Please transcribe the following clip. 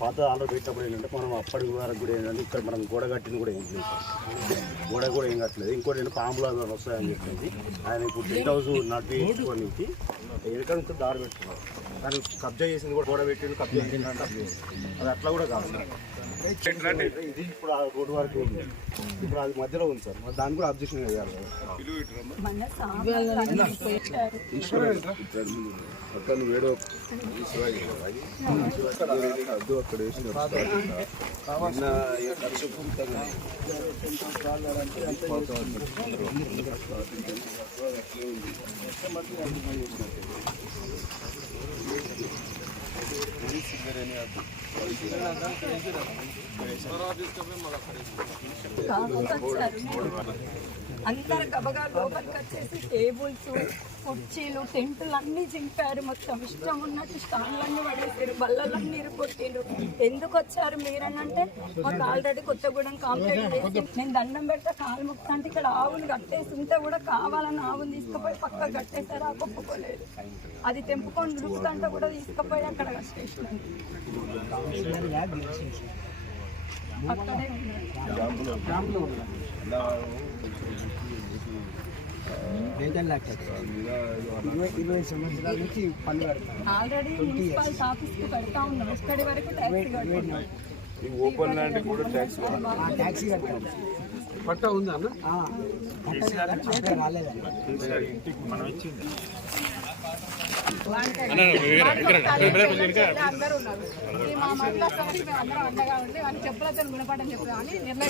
పాత ఆర్డర్ పెట్టినప్పుడు ఏంటంటే మనం అప్పటి వరకు కూడా ఏంటంటే ఇక్కడ మనం గోడ కట్టింది కూడా ఏం లేదు, గోడ కూడా ఏం కట్టలేదు. ఇంకోటి ఏంటంటే పాములు వస్తాయని చెప్పేసి ఆయన ఇప్పుడు టెంట్ హౌస్ నడిపించుకోనికి ఎక్కడ దారి పెట్టుకున్నారు. కానీ కబ్జా చేసింది కూడా గోడ పెట్టింది, కబ్జా చేసిందంటే అది అట్లా కూడా కాదు. ఇది ఇప్పుడు ఆ రోడ్డు వరకు ఉంది, ఇప్పుడు అది మధ్యలో ఉంది సార్. దాన్ని కూడా అబ్జెక్షన్ అయ్యారు కదా. అక్కడ వేడో అద్దు అక్కడ వేసిన అందరు గబగా లోపలికి వచ్చేసి టేబుల్స్, కుర్చీలు, టెంటులు అన్నీ చింపారు. మొత్తం ఇష్టం ఉన్నట్టు స్టాండ్లన్నీ పడేసారు, బల్లలన్నీ ఇరుకొట్టిరు. ఎందుకు వచ్చారు మీరని అంటే మాకు ఆల్రెడీ కొత్తగూడెం కంప్లైంట్ చేసి నేను దండం పెడితే కాలు ముక్తా అంటే ఇక్కడ ఆవులు కట్టేసి ఉంటే కూడా కావాలని ఆవులు తీసుకుపోయి పక్క కట్టేసారు. ఆ ఒప్పుకోలేదు, అది తెంపుకొని దృష్టింటే కూడా తీసుకుపోయి అక్కడ కట్టేసినాను. అక్కడే ఆల్రెడీ మున్సిపల్ ఆఫీస్కి పెడతా ఉన్నాం. ఇక్కడి వరకు ట్యాక్సీ కట్టుకున్నాం. ఓపెన్ ల్యాండ్ కూడా ట్యాక్సీ కట్టాలి. పట్టా ఉందా అన్న? ఇంటికి మనం ఇచ్చింది అందరూ ఉన్నారు. మా మహిళా సమస్య అందరూ అండగా ఉండి వాళ్ళకి చెప్పలేదని గుణపడని చెప్పామని నిర్ణయం.